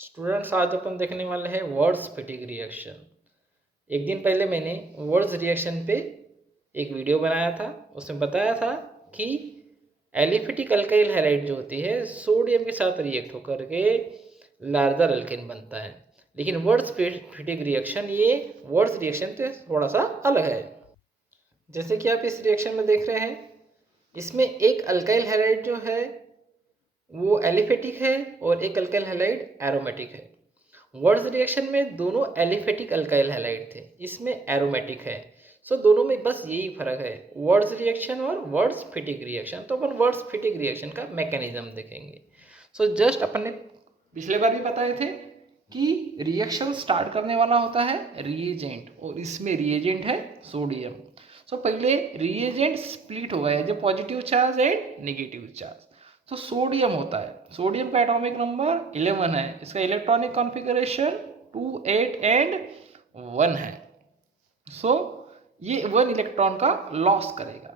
Students, आज अपन देखने वाले हैं वर्ड्स फिटिंग रिएक्शन। एक दिन पहले मैंने वर्ड्स रिएक्शन पे एक वीडियो बनाया था। उसमें बताया था कि एलिफेटिक अल्काइल हैलाइड जो होती है सोडियम के साथ रिएक्ट होकर के लार्जर अल्केन बनता है। लेकिन वर्ड्स फिटिंग रिएक्शन ये वर्ड्स रिएक्शन से थोड़ा सा अलग है। जैसे कि आप इस रिएक्शन में देख रहे हैं, इसमें एक अल्काइल हैलाइड जो है वो एलिफेटिक है और एक अल्काइल हैलाइड एरोमेटिक है। वर्ड्स रिएक्शन में दोनों एलिफेटिक अल्काइल हैलाइड थे, इसमें एरोमेटिक है। सो दोनों में बस यही फर्क है, वर्ड्स रिएक्शन और वर्ड्स फिटिक रिएक्शन। तो अपन वर्ड्स फिटिक रिएक्शन का मैकेनिज्म देखेंगे। सो जस्ट अपन ने पिछले बार भी बताए थे कि रिएक्शन स्टार्ट करने वाला होता है रिएजेंट, और इसमें रिएजेंट है सोडियम। सो पहले रिएजेंट स्प्लिट हो गया, जो positive charge and negative charge. तो सोडियम होता है, सोडियम का एटॉमिक नंबर 11 है, इसका इलेक्ट्रॉनिक कॉन्फ़िगरेशन 2 8 एंड 1 है। सो ये 1 इलेक्ट्रॉन का लॉस करेगा,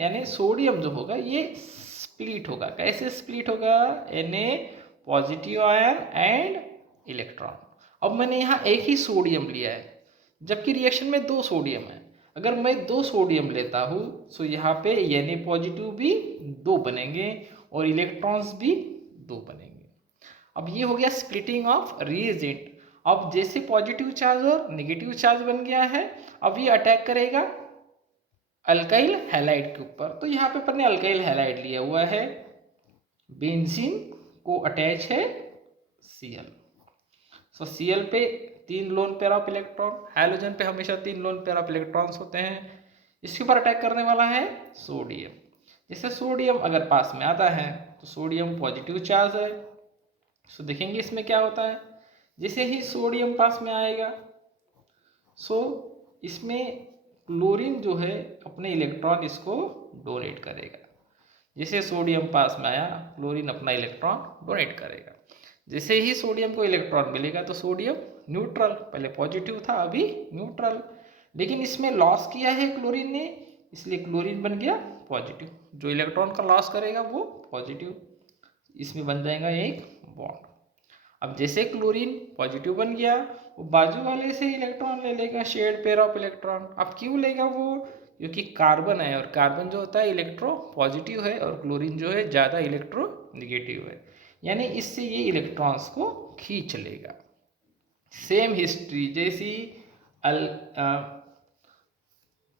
यानी सोडियम जो होगा ये स्प्लिट होगा। कैसे स्प्लिट होगा? Na positive ion and electron. अब मैंने यहाँ एक ही सोडियम लिया है, जबकि रिएक्शन में 2 सोडियम है। अगर मैं 2 सोडियम लेता हूँ तो यहाँ पे Na पॉजिटिव भी 2 बनेंगे और इलेक्ट्रॉन्स भी 2 बनेंगे। अब ये हो गया स्प्लिटिंग ऑफ रिएजेंट। अब जैसे पॉजिटिव चार्ज और नेगेटिव चार्ज बन गया है, अब ये अटैक करेगा अल्काइल हैलाइड के ऊपर। तो यहाँ पे अपन ने अल्काइल हैलाइड लिया हुआ है, बेंजीन को अटैच है Cl। सो Cl पे 3 lone pair of electron, halogen पे हमेशा 3 लोन पेयर ऑफ इलेक्ट्रॉन्स होते हैं। इसके ऊपर अटैक करने वाला है सोडियम। जैसे सोडियम अगर पास में आता है तो सोडियम पॉजिटिव चार्ज है। सो देखेंगे इसमें क्या होता है। जैसे ही सोडियम पास में आएगा, सो इसमें क्लोरीन जो है अपने इलेक्ट्रॉन इसको डोनेट करेगा। जैसे सोडियम पास में आया, क्लोरीन अपना इलेक्ट्रॉन डोनेट करेगा। जैसे ही सोडियम को इलेक्ट्रॉन मिलेगा तो सोडियम न्यूट्रल, पहले पॉजिटिव था अभी न्यूट्रल, लेकिन इसमें लॉस किया है क्लोरीन ने, इसलिए क्लोरीन बन गया पॉजिटिव। जो इलेक्ट्रॉन का लॉस करेगा वो पॉजिटिव, इसमें बन जाएगा एक बॉन्ड। अब जैसे क्लोरीन पॉजिटिव बन गया, वो बाजू वाले से इलेक्ट्रॉन ले लेगा, शेयर्ड पेयर ऑफ इलेक्ट्रॉन। अब क्यों लेगा वो? क्योंकि कार्बन है, और कार्बन जो होता है इलेक्ट्रो पॉजिटिव है और क्लोरीन जो है ज़्यादा इलेक्ट्रो निगेटिव है, यानी इससे ये इलेक्ट्रॉन्स को खींच लेगा। सेम हिस्ट्री जैसी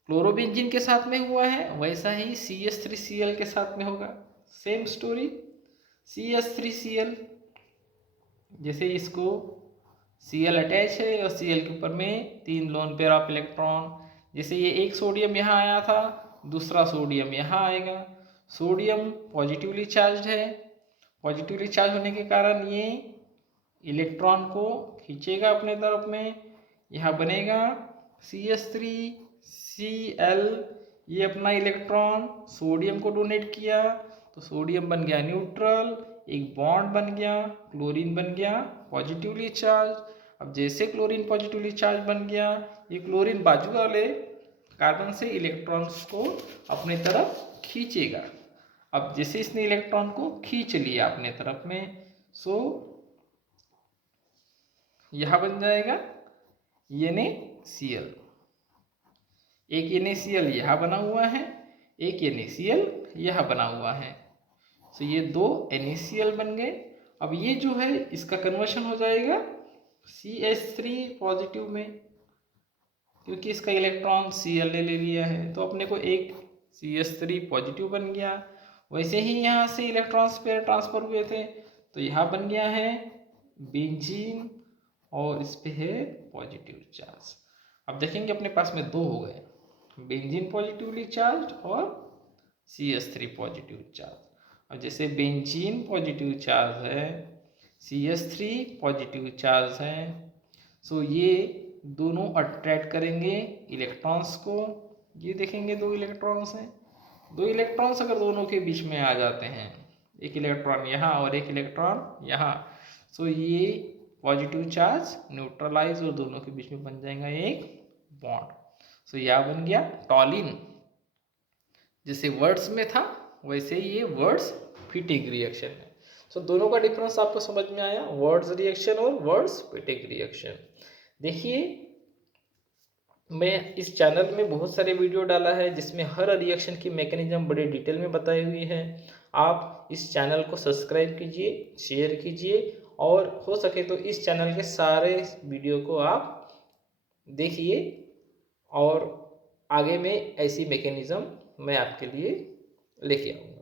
क्लोरोबेंजीन के साथ में हुआ है, वैसा ही CH3Cl के साथ में होगा। सेम स्टोरी, CH3Cl, जैसे इसको Cl अटैच है और Cl के ऊपर में 3 लोन पेयर ऑफ इलेक्ट्रॉन। जैसे ये एक सोडियम यहाँ आया था, दूसरा सोडियम यहाँ आएगा। सोडियम पॉजिटिवली चार्ज है, पॉजिटिवली चार्ज होने के कारण ये इलेक्ट्रॉन को खींचेगा अपने तरफ में। यहाँ बनेगा CH3Cl, ये अपना इलेक्ट्रॉन सोडियम को डोनेट किया तो सोडियम बन गया न्यूट्रल, एक बॉन्ड बन गया, क्लोरीन बन गया पॉजिटिवली चार्ज। अब जैसे क्लोरीन पॉजिटिवली चार्ज बन गया, ये क्लोरीन बाजू वाले कार्बन से इलेक्ट्रॉन्स को अपनी तरफ खींचेगा। अब जैसे इसने इलेक्ट्रॉन को खींच लिया अपने तरफ में, सो यह बन जाएगा NaCl। एक NaCl यहाँ बना हुआ है, एक NaCl यहाँ बना हुआ है। सो ये 2 NaCl बन गए। अब ये जो है इसका कन्वर्शन हो जाएगा CH3 पॉजिटिव में, क्योंकि इसका इलेक्ट्रॉन Cl ले लिया है, तो अपने को एक CH3 पॉजिटिव बन गया। वैसे ही यहाँ से इलेक्ट्रॉन्स पेयर ट्रांसफर हुए थे, तो यहाँ बन गया है बेंजीन और इस पे है पॉजिटिव चार्ज। अब देखेंगे अपने पास में 2 हो गए, बेंजीन पॉजिटिवली चार्ज और CH3 पॉजिटिव चार्ज। अब जैसे बेंजीन पॉजिटिव चार्ज है, CH3 पॉजिटिव चार्ज है, सो ये दोनों अट्रैक्ट करेंगे इलेक्ट्रॉन्स को। ये देखेंगे 2 इलेक्ट्रॉन्स हैं, 2 इलेक्ट्रॉन्स अगर दोनों के बीच में आ जाते हैं, एक इलेक्ट्रॉन यहाँ और एक इलेक्ट्रॉन यहाँ, सो ये पॉजिटिव चार्ज न्यूट्रलाइज और दोनों के बीच में बन जाएगा एक बॉन्ड। सो यह बन गया टॉलिन। जैसे वर्ड्स में था वैसे ही ये वर्ड्स फिटिंग रिएक्शन है। सो दोनों का डिफरेंस आपको समझ में आया, वर्ड्स रिएक्शन और वर्ड्स फिटिक रिएक्शन। देखिए मैं इस चैनल में बहुत सारे वीडियो डाला है जिसमें हर रिएक्शन की मैकेनिज्म बड़े डिटेल में बताई हुई है। आप इस चैनल को सब्सक्राइब कीजिए, शेयर कीजिए और हो सके तो इस चैनल के सारे वीडियो को आप देखिए और आगे में ऐसी मैकेनिज्म मैं आपके लिए लेके आऊँगा।